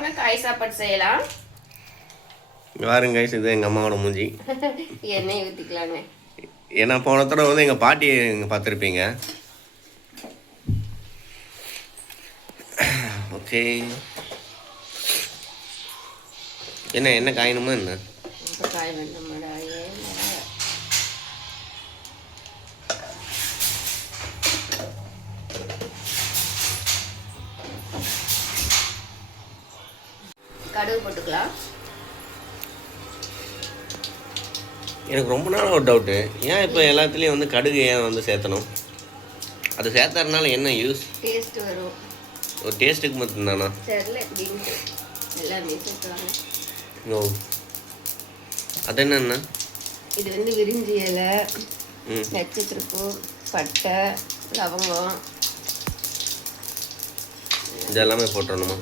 வாங்க காய் சாப்பாடு செய்யலாம். பாருங்க கைஸ், இது எங்கள் அம்மாவோட மூஞ்சி. எண்ணெய் ஊற்றிக்கலாங்க. ஏன்னா போன தடவை வந்து எங்கள் பாட்டியை நீங்கள் பார்த்துருப்பீங்க. ஓகே, என்ன காயணுமா என்ன? காய் வேண்டாமாடா? கடுகு போட்டுக்கலாம். எனக்கு ரொம்ப நாள் ஒரு டவுட்டு, ஏன் இப்போ எல்லாத்துலேயும் வந்து கடுகு ஏன் வந்து சேர்த்தணும்? அது சேர்த்தறதுனால என்ன யூஸ்? டேஸ்ட் வரும். ஒரு டேஸ்ட்டுக்கு மட்டும்தானா? தெரியல, எப்படின்னு எல்லாமே சேர்த்துவாங்க. ஓ, அது என்னென்ன? இது வந்து விரிஞ்சி இலை, நட்சத்திரப்பூ, பட்டை, லவங்கம் இதெல்லாமே போட்டுறணுமா?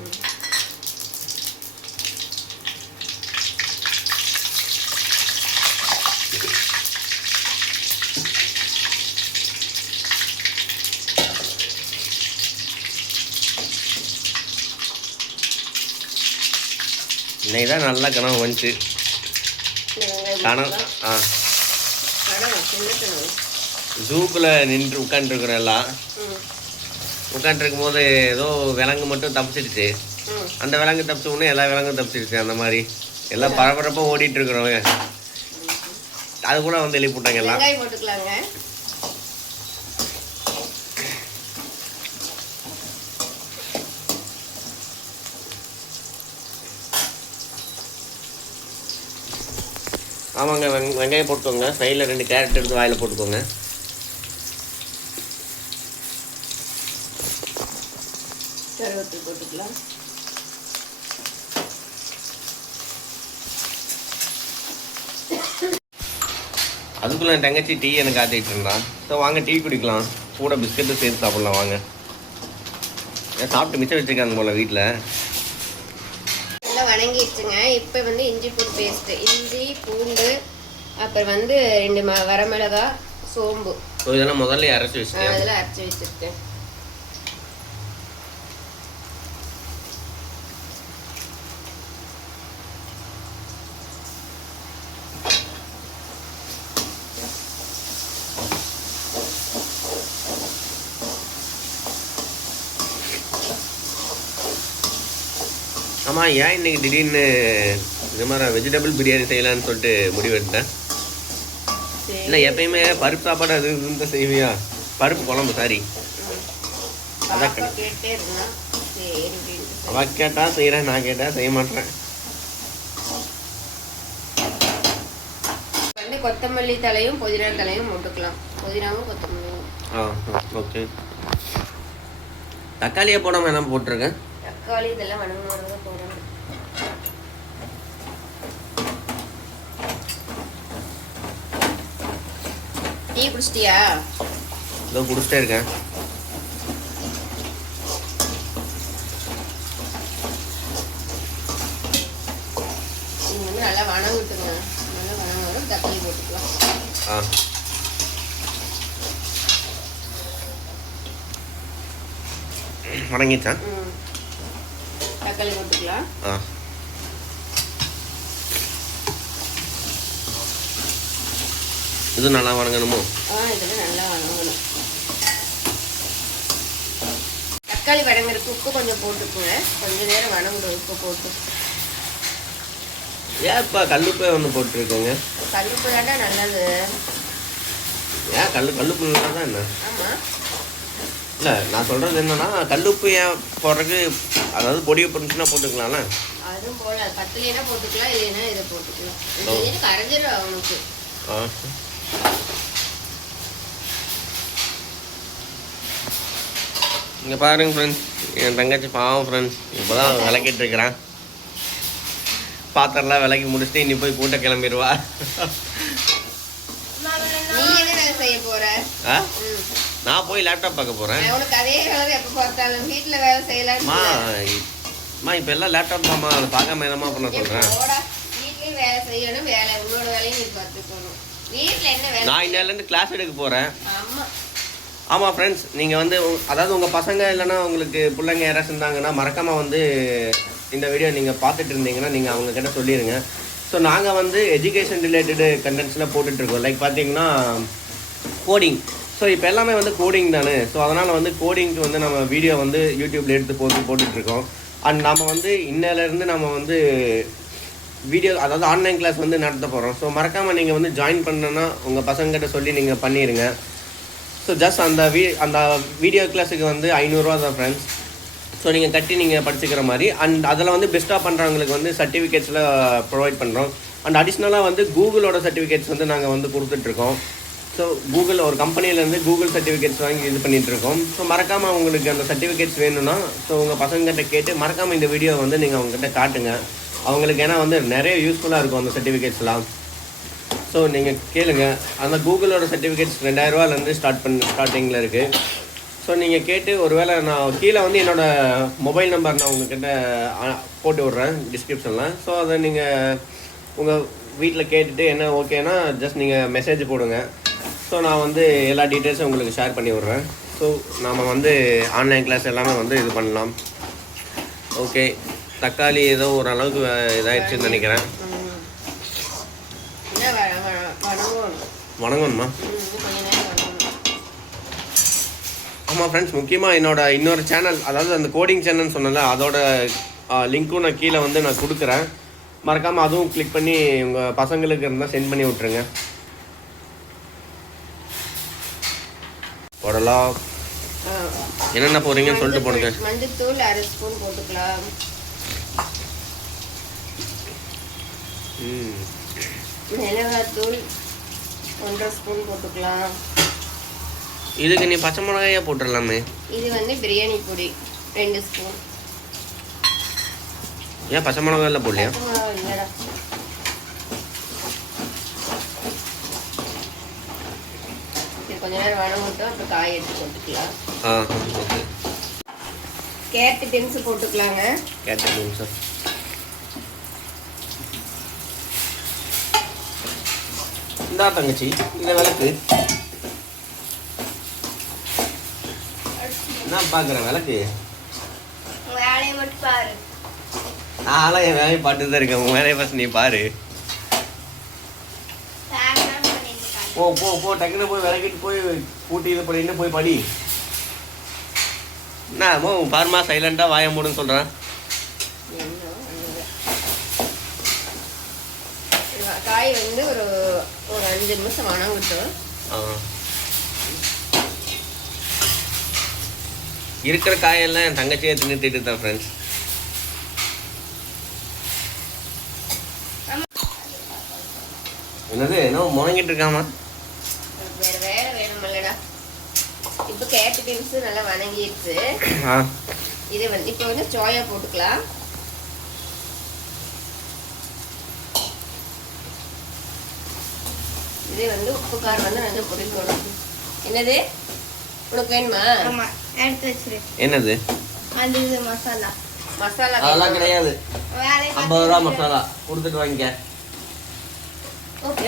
இன்னைக்கு தான் நல்லா கனவு வந்துச்சு. கனவு ஜூக்கில் நின்று உட்காந்துருக்குறோம். எல்லாம் உட்காந்துருக்கும் போது ஏதோ விலங்கு மட்டும் தப்பிச்சிடுச்சு. அந்த விலங்கு தப்பிச்ச உடனே எல்லா விலங்கும் தப்பிச்சிடுச்சு. அந்த மாதிரி எல்லாம் பரபரப்பாக ஓடிட்டு இருக்கிறோம். அது கூட வந்து எழுப்பி விட்டாங்க எல்லாம். போட்டுக்கலாங்க. ஆமாங்க, வெங்காயம் போட்டுக்கோங்க. சைடில் 2 கேரட் எடுத்து வாயில் போட்டுக்கோங்க. கருவேப்பிலை போட்டுக்கலாம். அதுக்குள்ளே என் தங்கச்சி டீ எனக்கு ஆற்றிட்டு இருந்தான். ஸோ வாங்க டீ குடிக்கலாம், கூட பிஸ்கெட்டும் சேர்த்து சாப்பிட்லாம். வாங்க. ஏன் சாப்பிட்டு மிச்சம் வச்சுருக்காங்க போல் வீட்டில். வணங்கிடுச்சுங்க. இப்போ வந்து இஞ்சி பூண்டு பேஸ்ட்டு, இஞ்சி பூண்டு, அப்புறம் வந்து 2 வரமிளகா, சோம்பு. இதெல்லாம் முதல்ல அரைச்சி வச்சுருக்கேன். அதெல்லாம் அரைச்சி வச்சுருக்கேன். ஆமாம், ஏன் இன்னைக்கு திடீர்னு இந்த மாதிரி வெஜிடபிள் பிரியாணி செய்யலான்னு சொல்லிட்டு முடிவெடுத்தேன்? இல்லை, எப்பயுமே பருப்பு சாப்பாடு அது இருந்தால் செய்வியா? பருப்பு குழம்பு, சாரி. அதான் அவ கேட்டா செய்கிறேன், நான் கேட்டால் செய்ய மாட்டேன். வந்து கொத்தமல்லி தலையும் புதினா தலையும் போட்டுக்கலாம். புதினாவும் கொத்தமல்லியும். ஓகே. தக்காளியை போடாமல் என்ன போட்டிருக்கேன்? தக்காளி இதெல்லாம் வணங்கினோட போடணும். டீ குடிச்சிட்டியா? இதோ குடிச்சிட்டே இருக்கேன். நீங்கள் வந்து நல்லா வணங்கிட்டுங்க. நல்லா வணங்கினோட தக்காளி போட்டுக்கலாம். வணங்கிச்சா? தக்காளி போட்டுக்கலாம். இது நல்லா வணங்கணுமோ? இதெல்லாம் நல்லா வணங்கணும். தக்காளி வணங்குறதுக்கு உப்பு கொஞ்சம் போட்டுக்குங்க. கொஞ்சம் நேரம் வணங்கணும் உப்பு போட்டு. ஏன்ப்பா கல்லுப்பே ஒன்று போட்டுருக்கோங்க? கல்லுப்பு தாண்டா நல்லது. ஏன் கல்லுப்பு நல்லா தான் என்ன? ஆமாம். இல்லை, நான் சொல்கிறது என்னன்னா, கல்லுப்பு ஏன் போடுறதுக்கு, அதாவது பொடியை போட்டுச்சுன்னா போட்டுக்கலாம்ல? அதுவும் போடலாம். பத்துலேனா போட்டுக்கலாம், இல்லைன்னா இதை போட்டுக்கலாம். இது கரைஞ்சிடும் அவனுக்கு. இங்கே பாருங்க ஃப்ரெண்ட்ஸ், என் தங்கச்சி பாவம் ஃப்ரெண்ட்ஸ், இப்போ தான் விளக்கிட்டு இருக்கிறான். பாத்திரம்லாம் விளக்கி முடிச்சுட்டு இனி போய் கூட்ட கிளம்பிடுவா. நீ என்ன செய்ய போற? நான் போய் லேப்டாப் பார்க்க போகிறேன். உனக்கு அதே வேலை எப்போ பார்த்தாலும் வீட்டில் வேலை செய்யலாம்மா. இப்போ எல்லாம் லேப்டாப் தாம்மா, அதை பார்க்காம என்னம்மா பண்ண சொல்கிறேன்? வீட்லேயும் வேலை செய்யணும், வேலை உன்னோட வேலையும் நீ பார்த்துக்கணும். வீட்டில் என்ன வேலை? நான் இன்னிலேருந்து கிளாஸ் எடுக்க போகிறேன். ஆமாம். ஆமாம் ஃப்ரெண்ட்ஸ், நீங்கள் வந்து அதாவது உங்கள் பசங்க இல்லைன்னா உங்களுக்கு பிள்ளைங்க யாராச்சும் இருந்தாங்கன்னா மறக்காமல் வந்து இந்த வீடியோ நீங்கள் பார்த்துட்டு இருந்தீங்கன்னா நீங்கள் அவங்கக்கிட்ட சொல்லிடுங்க. ஸோ நாங்கள் வந்து எஜுகேஷன் ரிலேட்டடு கண்டென்ட்ஸ்லாம் போட்டுட்ருக்கோம். லைக் பார்த்தீங்கன்னா கோடிங். ஸோ இப்போ எல்லாமே வந்து கோடிங் தானே. ஸோ அதனால் வந்து கோடிங்க்கு வந்து நம்ம வீடியோ வந்து யூடியூப்பில் எடுத்து போட்டுட்ருக்கோம். அண்ட் நம்ம வந்து இன்னிலேருந்து நம்ம வந்து வீடியோ அதாவது ஆன்லைன் கிளாஸ் வந்து நடத்த போகிறோம். ஸோ மறக்காமல் நீங்கள் வந்து ஜாயின் பண்ணணுன்னா உங்கள் பசங்கள்கிட்ட சொல்லி நீங்கள் பண்ணிடுங்க. ஸோ ஜஸ்ட் அந்த வீடியோ கிளாஸுக்கு வந்து 500 ரூபா தான் ஃப்ரெண்ட்ஸ். ஸோ நீங்கள் கட்டி நீங்கள் படிச்சுக்கிற மாதிரி. அண்ட் அதில் வந்து பெஸ்ட்டாக பண்ணுறவங்களுக்கு வந்து சர்டிஃபிகேட்ஸில் ப்ரொவைட் பண்ணுறோம். அண்ட் அடிஷ்னலாக வந்து கூகுளோட சர்டிஃபிகேட்ஸ் வந்து நாங்கள் வந்து கொடுத்துட்ருக்கோம். ஸோ கூகுள் ஒரு கம்பெனிலேருந்து கூகுள் சர்டிஃபிகேட்ஸ் வாங்கி இது பண்ணிகிட்ருக்கோம். ஸோ மறக்காமல் உங்களுக்கு அந்த சர்டிஃபிகேட்ஸ் வேணும்னா ஸோ உங்கள் பசங்கள்கிட்ட கேட்டு மறக்காமல் இந்த வீடியோ வந்து நீங்கள் அவங்ககிட்ட காட்டுங்க அவங்களுக்கு. ஏன்னா வந்து நிறைய யூஸ்ஃபுல்லாக இருக்கும் அந்த சர்டிஃபிகேட்ஸ்லாம். ஸோ நீங்கள் கேளுங்க. அந்த கூகுளோட சர்டிஃபிகேட்ஸ் 2000 ரூபாலேருந்து ஸ்டார்டிங்கில் இருக்குது. ஸோ நீங்கள் கேட்டு ஒருவேளை நான் கீழே வந்து என்னோடய மொபைல் நம்பர் நான் உங்கள்கிட்ட போட்டு விட்றேன் டிஸ்கிரிப்ஷனில். ஸோ அதை நீங்கள் உங்கள் வீட்டில் கேட்டுட்டு என்ன ஓகேனா ஜஸ்ட் நீங்கள் மெசேஜ் போடுங்க. ஸோ நான் வந்து எல்லா டீட்டெயில்ஸும் உங்களுக்கு ஷேர் பண்ணி விட்றேன். ஸோ நாம் வந்து ஆன்லைன் கிளாஸ் எல்லாமே வந்து இது பண்ணலாம். ஓகே, தக்காளி ஏதோ ஓரளவுக்கு இதாகிடுச்சுன்னு நினைக்கிறேன். வணங்கம்மா. ஆமாம் ஃப்ரெண்ட்ஸ், முக்கியமாக என்னோடய இன்னொரு சேனல் அதாவது அந்த கோடிங் சேனல்னு சொன்னல அதோட லிங்க்கும் நான் கீழே வந்து நான் கொடுக்குறேன். மறக்காமல் அதுவும் கிளிக் பண்ணி உங்கள் பசங்களுக்கு இருந்தால் சென்ட் பண்ணி விட்ருங்க. போடலாம். என்னென்ன போடுறீங்கன்னு சொல்லிட்டு போடுங்க. மஞ்சத்தூள் 1/2 ஸ்பூன் போட்டுக்கலாம். மிளகாத்தூள் 1.5 ஸ்பூன் போட்டுக்கலாம். இதுக்கு நீ பச்சை மிளகாயே போட்டுடலாமே. இது வந்து பிரியாணி பொடி 2 ஸ்பூன். ஏன் பச்சை மிளகாய் இல்லை போடலையா? இல்லைடா. கொஞ்ச நேரம் வணங்கட்டும், அப்புறம் காய் எடுத்து போட்டுக்கலாம். ஓகே. கேரட் பீன்ஸ் போட்டுக்கலாங்க. கேரட் பீன்ஸ் இந்தா தங்கச்சி, இந்த விளக்கு என்ன பார்க்குறேன்? விளக்கு வேலையை மட்டும் பாரு. நான்லாம் என் வேலையை பார்த்து தான் இருக்கேன். உன் வேலையை ஃபஸ்ட் நீ பாரு. போ போ போ டக்குன்னு போய் விளக்கிட்டு போய் கூட்டி இது பண்ணிட்டு போய் படி. என்னமோ பாருமா சைலண்டாக வாய மூடுன்னு சொல்கிறேன். காய் வந்து ஒரு 5 நிமிஷம் வணங்கட்டும். இருக்கிற காயெல்லாம் என் தங்கச்சியை தின்னுட்டு தான் ஃப்ரெண்ட்ஸ். என்னது என்ன முழங்கிட்டு இருக்காமா? வேற வேலை வேணுமில்லடா. இப்போ கேரட் பீன்ஸ் நல்லா வணங்கிடுச்சு. இது வந்து இப்போ வந்து சோயா போட்டுக்கலாம். இது வந்து உப்பு காரம் வந்து நல்லா பொரிக்கணும். என்னது உனக்கு வேணுமா? ஆமா, எடுத்து வச்சிரு. என்னது? அந்த இது மசாலா. மசாலா அதெல்லாம் கிடையாது. 50 ரூபா மசாலா கொடுத்துட்டு வாங்கிக்க.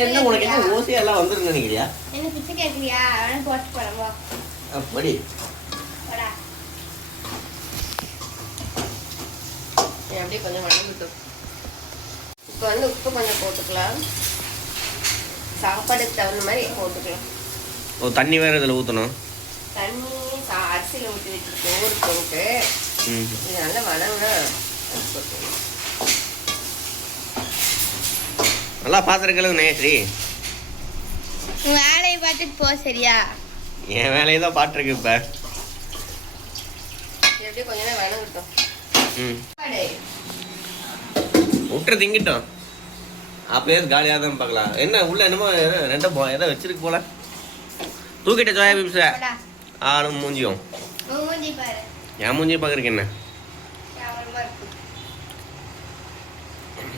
என்ன உனக்கு என்ன ஓசி எல்லாம் வந்துரும் நினைக்கிறியா? என்ன பிச்சை கேட்கறியா? அவனை போட்டு போறவா அப்படி போடா. அப்படியே கொஞ்சம் வணங்கட்டும். இப்போ வந்து உப்பு கொஞ்சம் போட்டுக்கலாம். சாப்பாடுக்கு தகுந்த மாதிரி போட்டுக்கலாம். ஓ, தண்ணி வேறு இதில் ஊற்றணும். தண்ணி அரிசியில் ஊற்றி வச்சுருக்கோம் ஒருத்தருக்கு. இது நல்லா வணங்கினா போட்டுக்கலாம். நல்லா பார்த்துருக்கல நேஸ்ரீ. வேலையை பார்த்துட்டு போ. சரியா? என் வேலையை தான் பார்த்துருக்கு. இப்போ எப்படியும் கொஞ்ச நேரம் வணங்கட்டும். விட்டுற திங்கிட்டோம். அப்படியே காலியாக தான் பார்க்கலாம். என்ன உள்ள என்னமோ எதோ வச்சிருக்கு போல. தூக்கிட்ட சோயா பீப்ஸ ஆளும் மூஞ்சியும். என் மூஞ்சியை பார்க்குறக்கு என்ன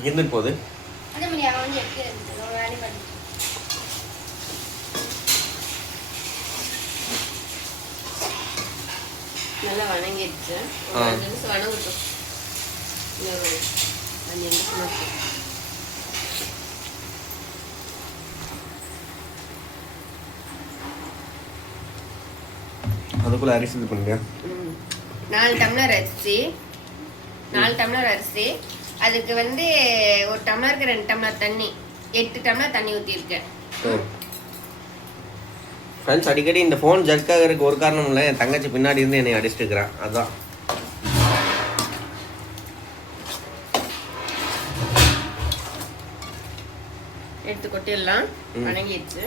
இருந்துட்டு போகுது. நல்லா வணங்கிடுச்சு. 5 நிமிஷம் வணங்கட்டும். 5 நிமிஷம் அதுக்குள்ள அரிசி இது பண்ணுங்க. 4 டம்ளர் அரிசி 4 டம்ளர் அரிசி. அதுக்கு வந்து ஒரு டம்ளருக்கு 2 டம்ளர் தண்ணி, 8 டம்ளர் தண்ணி ஊற்றிருக்கேன். ஃப்ரெண்ட்ஸ், அடிக்கடி இந்த ஃபோன் ஜர்க்காகிறதுக்கு ஒரு காரணம் இல்லை, என் தங்கச்சி பின்னாடி இருந்து என்னை அடிச்சுட்டு இருக்கிறான். அதான் எடுத்து கொட்டிடலாம். வணங்கிடுச்சு.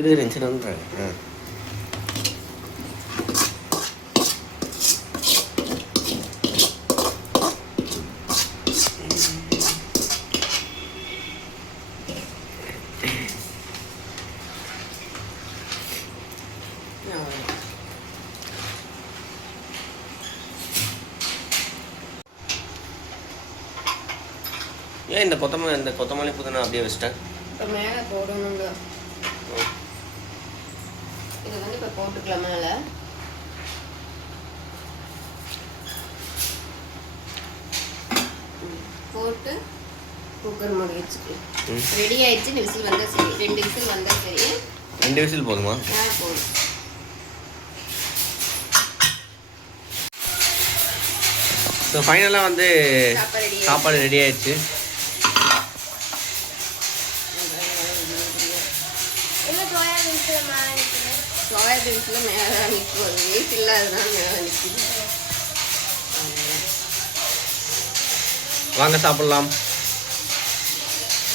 இது நினச்சிட்டு ஏன் இந்த கொத்தமல்லி புதினா அப்படியே வச்சிட்டேன். இப்போ மேலே போடணுங்க. இது வந்து இப்போ போட்டுக்கலாம் மேலே. போட்டு குக்கர் மூடி வச்சுட்டு ரெடி ஆயிடுச்சு. விசில் வந்தால் சரி, 2 விசில் வந்தால் சரி. 2 விசில் போதுமா? போதும். ஸோ ஃபைனலாக வந்து சாப்பாடு ரெடி ஆயிடுச்சு. சோயாபீன்ஸில் மேலே நிற்கும், ஒரு வெயிட் இல்லாததுனால மேலே நிற்குது. வாங்க சாப்பிட்லாம்.